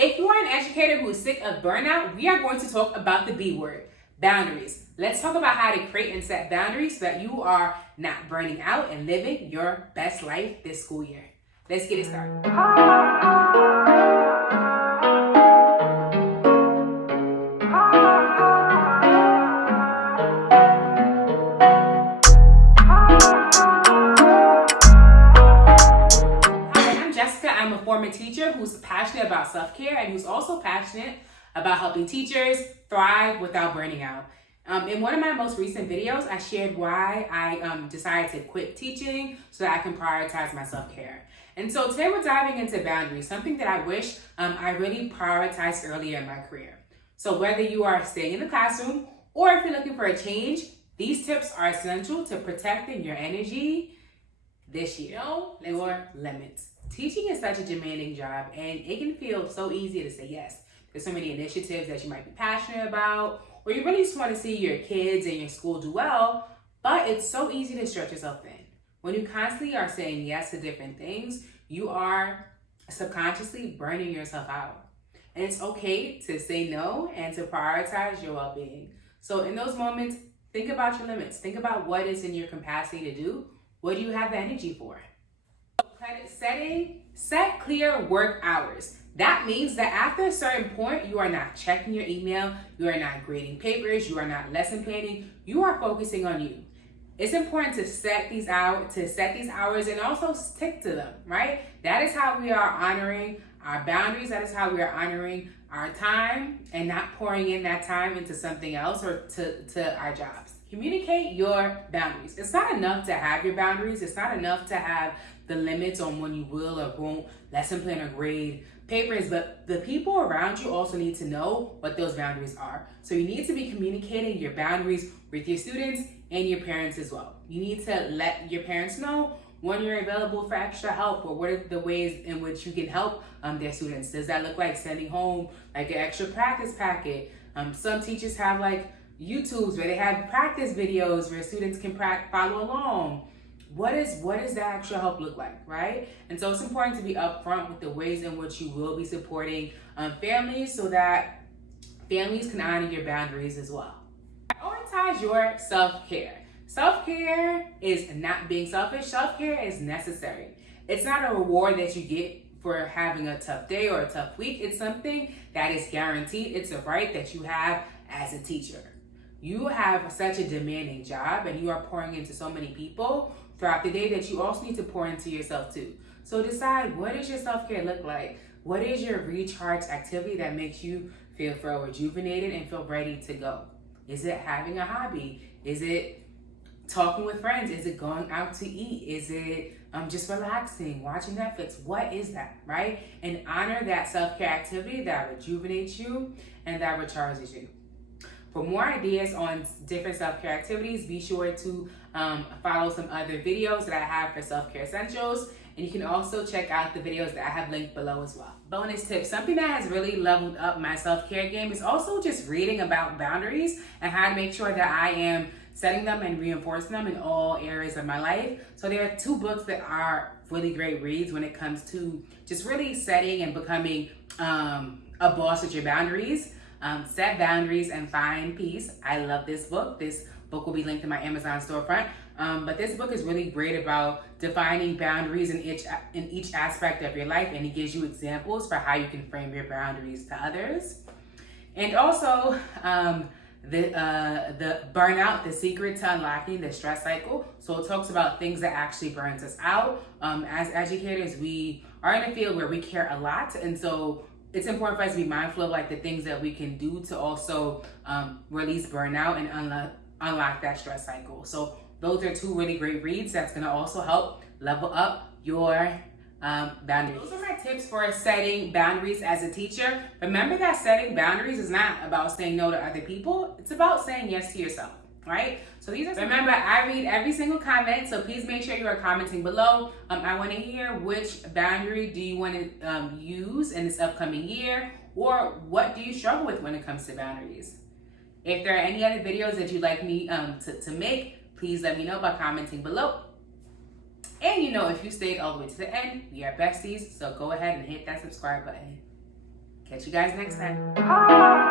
If you are an educator who is sick of burnout, we are going to talk about the B word, boundaries. Let's talk about how to create and set boundaries so that you are not burning out and living your best life this school year. Let's get it started. I'm a former teacher who's passionate about self-care and who's also passionate about helping teachers thrive without burning out. In one of my most recent videos, I shared why I decided to quit teaching so that I can prioritize my self-care. And so today we're diving into boundaries, something that I wish I really prioritized earlier in my career. So whether you are staying in the classroom or if you're looking for a change, these tips are essential to protecting your energy this year. Know your limits. Teaching is such a demanding job and it can feel so easy to say yes. There's so many initiatives that you might be passionate about, or you really just want to see your kids and your school do well, but it's so easy to stretch yourself thin. When you constantly are saying yes to different things, you are subconsciously burning yourself out. And it's okay to say no and to prioritize your well-being. So in those moments, think about your limits. Think about what is in your capacity to do. What do you have the energy for? Set clear work hours. That means that after a certain point, you are not checking your email, you are not grading papers, you are not lesson planning, you are focusing on you. It's important to set these hours and also stick to them, right? That is how we are honoring our boundaries. That is how we are honoring our time and not pouring in that time into something else or to our jobs. Communicate your boundaries. It's not enough to have your boundaries. It's not enough to have the limits on when you will or won't lesson plan or grade papers, but the people around you also need to know what those boundaries are. So you need to be communicating your boundaries with your students and your parents as well. You need to let your parents know when you're available for extra help or what are the ways in which you can help their students. Does that look like sending home like an extra practice packet? Some teachers have like YouTubes where they have practice videos where students can follow along. What does that extra help look like, right? And so it's important to be upfront with the ways in which you will be supporting families so that families can honor your boundaries as well. Prioritize your self-care. Self-care is not being selfish. Self-care is necessary. It's not a reward that you get for having a tough day or a tough week. It's something that is guaranteed. It's a right that you have as a teacher. You have such a demanding job and you are pouring into so many people throughout the day that you also need to pour into yourself too. So decide, what does your self-care look like? What is your recharge activity that makes you feel rejuvenated and feel ready to go? Is it having a hobby? Is it talking with friends? Is it going out to eat? Is it just relaxing, watching Netflix? What is that, right? And honor that self-care activity that rejuvenates you and that recharges you. For more ideas on different self-care activities, be sure to follow some other videos that I have for self-care essentials. And you can also check out the videos that I have linked below as well. Bonus tip, something that has really leveled up my self-care game is also just reading about boundaries and how to make sure that I am setting them and reinforcing them in all areas of my life. So there are two books that are really great reads when it comes to just really setting and becoming a boss with your boundaries. Set Boundaries and Find Peace. I love this book. This book will be linked in my Amazon storefront. But this book is really great about defining boundaries in each aspect of your life, and it gives you examples for how you can frame your boundaries to others. And also the Burnout, the secret to unlocking the stress cycle. So it talks about things that actually burns us out. As educators, we are in a field where we care a lot, and so it's important for us to be mindful of like the things that we can do to also release burnout and unlock that stress cycle. So those are two really great reads that's going to also help level up your boundaries. Those are my tips for setting boundaries as a teacher. Remember that setting boundaries is not about saying no to other people. It's about saying yes to yourself, right? So remember, I read every single comment, so please make sure you are commenting below. I want to hear which boundary do you want to use in this upcoming year, or what do you struggle with when it comes to boundaries? If there are any other videos that you'd like me to make, please let me know by commenting below. And if you stayed all the way to the end, we are besties, so go ahead and hit that subscribe button. Catch you guys next time.